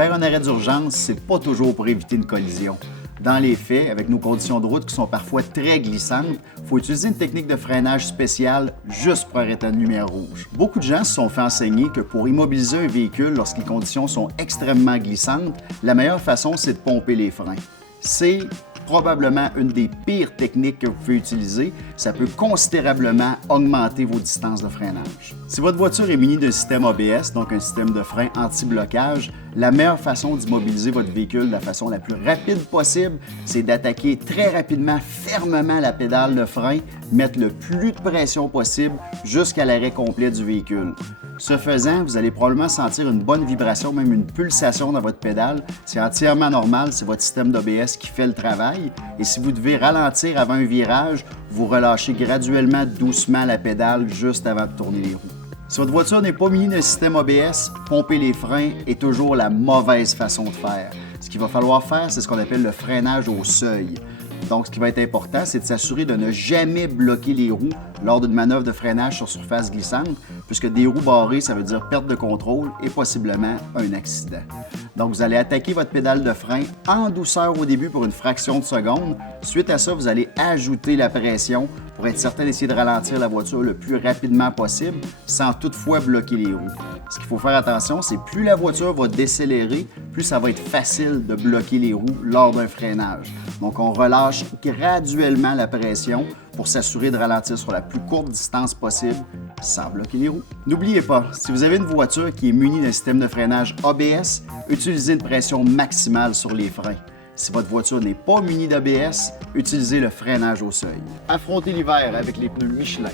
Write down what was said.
Faire un arrêt d'urgence, c'est pas toujours pour éviter une collision. Dans les faits, avec nos conditions de route qui sont parfois très glissantes, il faut utiliser une technique de freinage spéciale juste pour arrêter une lumière rouge. Beaucoup de gens se sont fait enseigner que pour immobiliser un véhicule lorsque les conditions sont extrêmement glissantes, la meilleure façon, c'est de pomper les freins. C'est probablement une des pires techniques que vous pouvez utiliser. Ça peut considérablement augmenter vos distances de freinage. Si votre voiture est munie d'un système ABS, donc un système de frein anti-blocage, la meilleure façon d'immobiliser votre véhicule de la façon la plus rapide possible, c'est d'attaquer très rapidement, fermement la pédale de frein, mettre le plus de pression possible jusqu'à l'arrêt complet du véhicule. Ce faisant, vous allez probablement sentir une bonne vibration, même une pulsation dans votre pédale. C'est entièrement normal, c'est votre système d'ABS qui fait le travail. Et si vous devez ralentir avant un virage, vous relâchez graduellement, doucement la pédale juste avant de tourner les roues. Si votre voiture n'est pas munie d'un système ABS, pomper les freins est toujours la mauvaise façon de faire. Ce qu'il va falloir faire, c'est ce qu'on appelle le freinage au seuil. Donc, ce qui va être important, c'est de s'assurer de ne jamais bloquer les roues lors d'une manœuvre de freinage sur surface glissante, puisque des roues barrées, ça veut dire perte de contrôle et possiblement un accident. Donc, vous allez attaquer votre pédale de frein en douceur au début pour une fraction de seconde. Suite à ça, vous allez ajouter la pression pour être certain d'essayer de ralentir la voiture le plus rapidement possible sans toutefois bloquer les roues. Ce qu'il faut faire attention, c'est plus la voiture va décélérer, plus ça va être facile de bloquer les roues lors d'un freinage. Donc, on relâche graduellement la pression pour s'assurer de ralentir sur la plus courte distance possible sans bloquer les roues. N'oubliez pas, si vous avez une voiture qui est munie d'un système de freinage ABS, utilisez une pression maximale sur les freins. Si votre voiture n'est pas munie d'ABS, utilisez le freinage au seuil. Affrontez l'hiver avec les pneus Michelin.